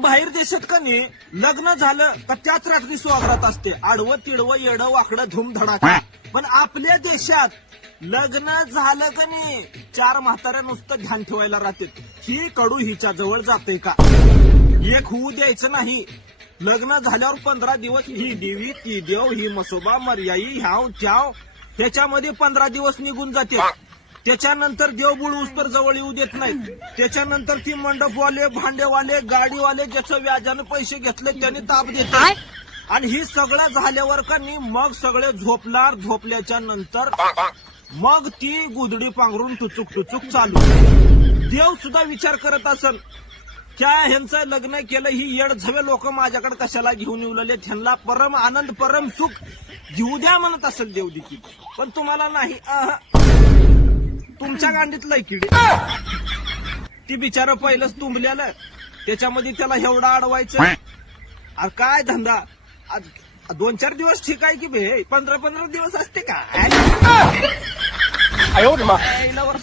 बाहेर देशात का नाही लग्न झालं का त्याच रात्री स्वागत असते, आडवं तिडवं येडं वाकडं धूमधडाका. पण आपल्या देशात लग्न झालं का नाही 4 म्हाताऱ्या नुसतं ध्यान ठेवायला राहते, ही कडू हिच्या जवळ जाते का, एक होऊ द्यायचं नाही. लग्न झाल्यावर 15 दिवस ही देवी ती देव ही मसोबा मर्याई ह्याव त्याव, त्याच्यामध्ये 15 दिवस निघून जाते. त्याच्यानंतर देव बुळूस तर जवळ येऊ देत नाहीत. त्याच्यानंतर ती मंडपवाले भांडेवाले गाडीवाले ज्याचं व्याजानं पैसे घेतले त्यांनी ताप देतात. आणि ही सगळं झाल्यावर का नाही मग सगळे झोपणार, झोपल्याच्या नंतर मग ती गुदडी पांघरून टुचूक चालू. देव सुद्धा विचार करत असल क्या ह्यांचं लग्न केलं, ही येडझवे लोक माझ्याकडे कशाला घेऊन येऊ लागले, ह्यांना परम आनंद परम सुख घेऊ द्या म्हणत असेल देव देखील. पण तुम्हाला नाही, तुमच्या गांडीतलं किडी. ती बिचारं पहिलंच तुंबलेलं, त्याच्यामध्ये त्याला एवढा अडवायचं. अरे काय धंदा, 2-4 दिवस ठीक आहे की बे, 15-15 दिवस असते का.